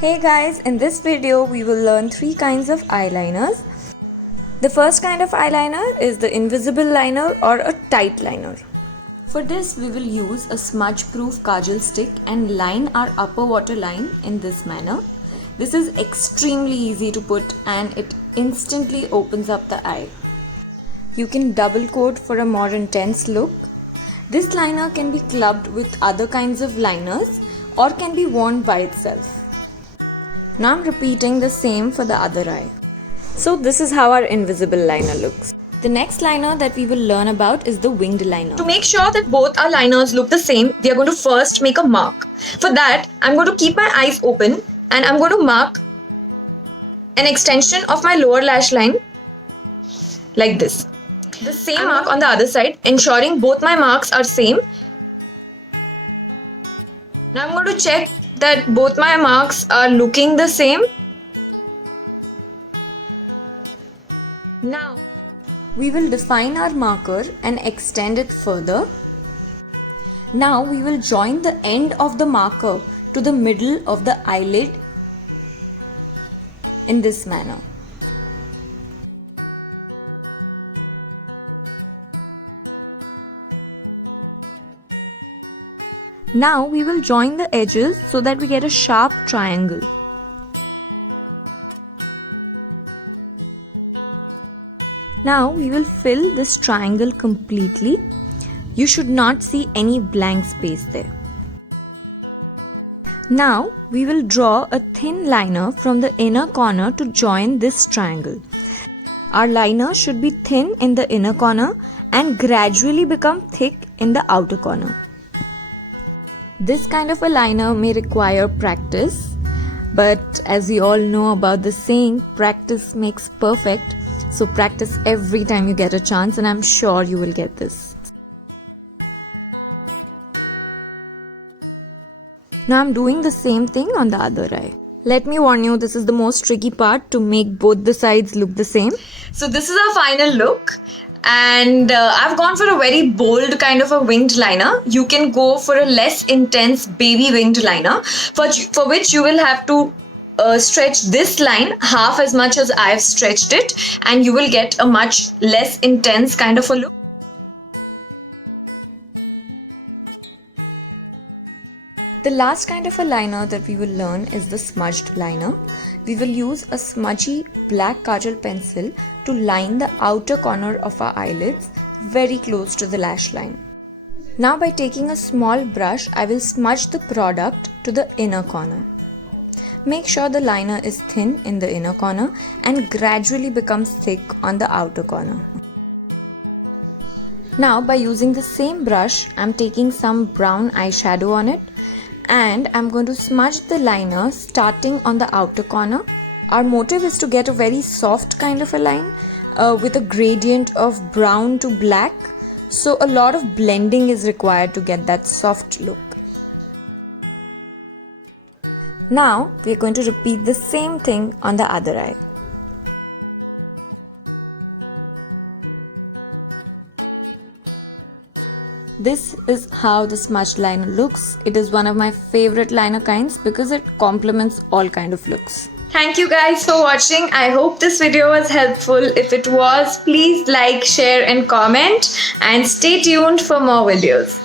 Hey guys, in this video we will learn 3 kinds of eyeliners. The first kind of eyeliner is the invisible liner or a tight liner. For this we will use a smudge proof kajal stick and line our upper waterline in this manner. This is extremely easy to put and it instantly opens up the eye. You can double coat for a more intense look. This liner can be clubbed with other kinds of liners or can be worn by itself. Now I'm repeating the same for the other eye. So this is how our invisible liner looks. The next liner that we will learn about is the winged liner. To make sure that both our liners look the same, we are going to first make a mark. For that, I'm going to keep my eyes open and I'm going to mark an extension of my lower lash line like this. The same mark on the other side, ensuring both my marks are same. Now I'm going to check that both my marks are looking the same. Now we will define our marker and extend it further. Now we will join the end of the marker to the middle of the eyelid in this manner. Now we will join the edges so that we get a sharp triangle. Now we will fill this triangle completely. You should not see any blank space there. Now we will draw a thin liner from the inner corner to join this triangle. Our liner should be thin in the inner corner and gradually become thick in the outer corner. This kind of a liner may require practice, but as we all know about the saying, practice makes perfect. So practice every time you get a chance and I'm sure you will get this. Now I'm doing the same thing on the other eye. Let me warn you, this is the most tricky part to make both the sides look the same. So this is our final look. And I've gone for a very bold kind of a winged liner. You can go for a less intense baby winged liner for which you will have to stretch this line half as much as I've stretched it, and you will get a much less intense kind of a look. The last kind of a liner that we will learn is the smudged liner. We will use a smudgy black kajal pencil to line the outer corner of our eyelids very close to the lash line. Now by taking a small brush, I will smudge the product to the inner corner. Make sure the liner is thin in the inner corner and gradually becomes thick on the outer corner. Now by using the same brush, I'm taking some brown eyeshadow on it and I'm going to smudge the liner starting on the outer corner. Our motive is to get a very soft kind of a line with a gradient of brown to black. So a lot of blending is required to get that soft look. Now we are going to repeat the same thing on the other eye. This is how the smudged liner looks. It is one of my favorite liner kinds because it complements all kind of looks. Thank you guys for watching. I hope this video was helpful. If it was, please like, share and comment and stay tuned for more videos.